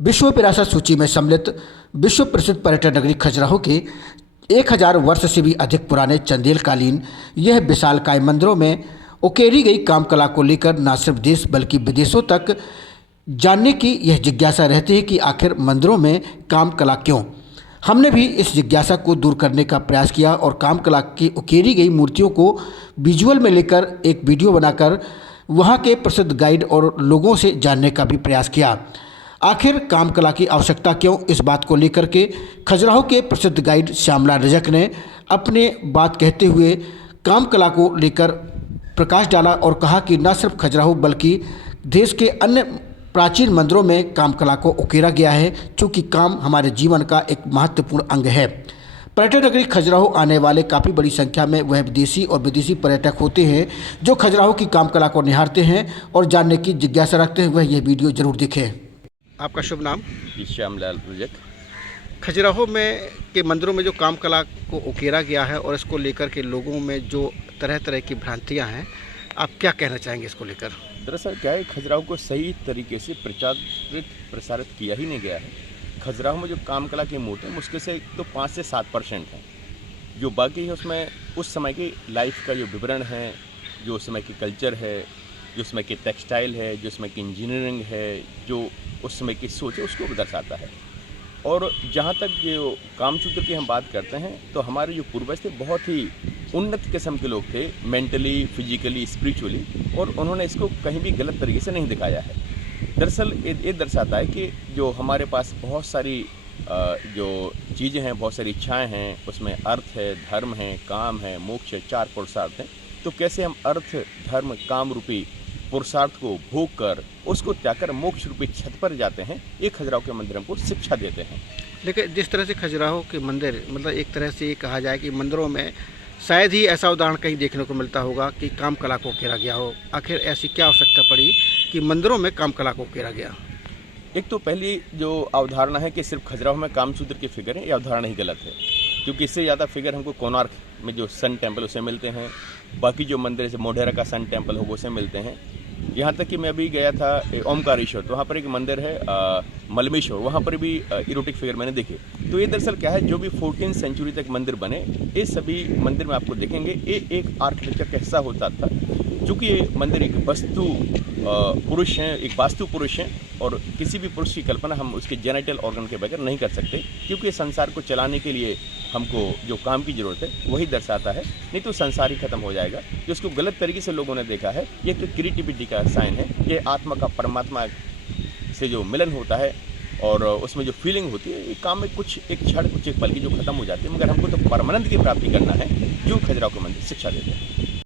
विश्व विरासत सूची में सम्मिलित विश्व प्रसिद्ध पर्यटन नगरी खजुराहो के 1000 वर्ष से भी अधिक पुराने चंदेलकालीन यह विशालकाय मंदिरों में उकेरी गई काम कला को लेकर न सिर्फ देश बल्कि विदेशों तक जानने की यह जिज्ञासा रहती है कि आखिर मंदिरों में काम कला क्यों। हमने भी इस जिज्ञासा को दूर करने का प्रयास किया और काम कला की उकेरी गई मूर्तियों को विजुअल में लेकर एक वीडियो बनाकर वहाँ के प्रसिद्ध गाइड और लोगों से जानने का भी प्रयास किया। आखिर काम कला की आवश्यकता क्यों, इस बात को लेकर के खजुराहो के प्रसिद्ध गाइड श्यामला रजक ने अपने बात कहते हुए काम कला को लेकर प्रकाश डाला और कहा कि न सिर्फ खजुराहो बल्कि देश के अन्य प्राचीन मंदिरों में काम कला को उकेरा गया है, क्योंकि काम हमारे जीवन का एक महत्वपूर्ण अंग है। पर्यटन नगरी खजुराहो आने वाले काफ़ी बड़ी संख्या में वह विदेशी और विदेशी पर्यटक होते हैं जो खजुराहो की काम कला को निहारते हैं और जानने की जिज्ञासा रखते हैं। वह यह वीडियो जरूर देखें। आपका शुभ नाम? श्यामलाल रजक। खजुराहो में के मंदिरों में जो काम कला को उकेरा गया है और इसको लेकर के लोगों में जो तरह तरह की भ्रांतियां हैं, आप क्या कहना चाहेंगे इसको लेकर? दरअसल क्या है, खजुराहो को सही तरीके से प्रसारित किया ही नहीं गया है। खजुराहो में जो काम कला की मूर्ति है मुश्किल से तो 5 से 7% है। जो बाकी है उसमें उस समय की लाइफ का जो विवरण है, जो उस समय की कल्चर है, जो उसमें की टेक्सटाइल है, जो उसमें की इंजीनियरिंग है, जो उस समय की सोच है, उसको दर्शाता है। और जहाँ तक जो कामसूत्र की हम बात करते हैं तो हमारे जो पूर्वज थे बहुत ही उन्नत किस्म के लोग थे, मेंटली, फिजिकली, स्पिरिचुअली, और उन्होंने इसको कहीं भी गलत तरीके से नहीं दिखाया है। दरअसल ये दर्शाता है कि जो हमारे पास बहुत सारी जो चीज़ें हैं, बहुत सारी इच्छाएं हैं, उसमें अर्थ है, धर्म है, काम है, मोक्ष है, 4 पुरुषार्थ हैं। तो कैसे हम अर्थ, धर्म, काम रूपी पुरुषार्थ को भोग कर उसको त्याग कर मोक्ष रूपी छत पर जाते हैं, एक खजुराहो के मंदिर हमको शिक्षा देते हैं। लेकिन जिस तरह से खजुराहो के मंदिर, मतलब एक तरह से ये कहा जाए कि मंदिरों में शायद ही ऐसा उदाहरण कहीं देखने को मिलता होगा कि काम कला को उकेरा गया हो। आखिर ऐसी क्या आवश्यकता पड़ी कि मंदिरों में काम कला को उकेरा गया? एक तो पहली जो अवधारणा है कि सिर्फ खजुराहो में कामसूत्र की फिगर है, ये अवधारणा ही गलत है, क्योंकि इससे ज़्यादा फिगर हमको कोणार्क में जो सन टेम्पल उसे मिलते हैं, बाकी जो मंदिर जैसे मोढेरा का सन टेम्पल हो उसे मिलते हैं। यहाँ तक कि मैं अभी गया था ओमकारेश्वर, तो वहाँ पर एक मंदिर है मलमेश्वर, वहाँ पर भी इरोटिक फिगर मैंने देखे। तो ये दरअसल क्या है, जो भी 14वीं सेंचुरी तक मंदिर बने, ये सभी मंदिर में आपको देखेंगे ये एक आर्किटेक्चर का हिस्सा होता था। चूँकि ये मंदिर एक वास्तु पुरुष हैं, एक वास्तु पुरुष हैं, और किसी भी पुरुष की कल्पना हम उसके जेनिटल ऑर्गन के बगैर नहीं कर सकते, क्योंकि संसार को चलाने के लिए हमको जो काम की ज़रूरत है वही दर्शाता है, नहीं तो संसार ही खत्म हो जाएगा। जो उसको गलत तरीके से लोगों ने देखा है, ये तो क्रिएटिविटी का साइन है, ये आत्मा का परमात्मा से जो मिलन होता है और उसमें जो फीलिंग होती है, ये काम में कुछ एक क्षण, कुछ एक पल की जो खत्म हो जाती है, मगर हमको तो परमानंद की प्राप्ति करना है, जो खजुराहो के मंदिर शिक्षा देते हैं।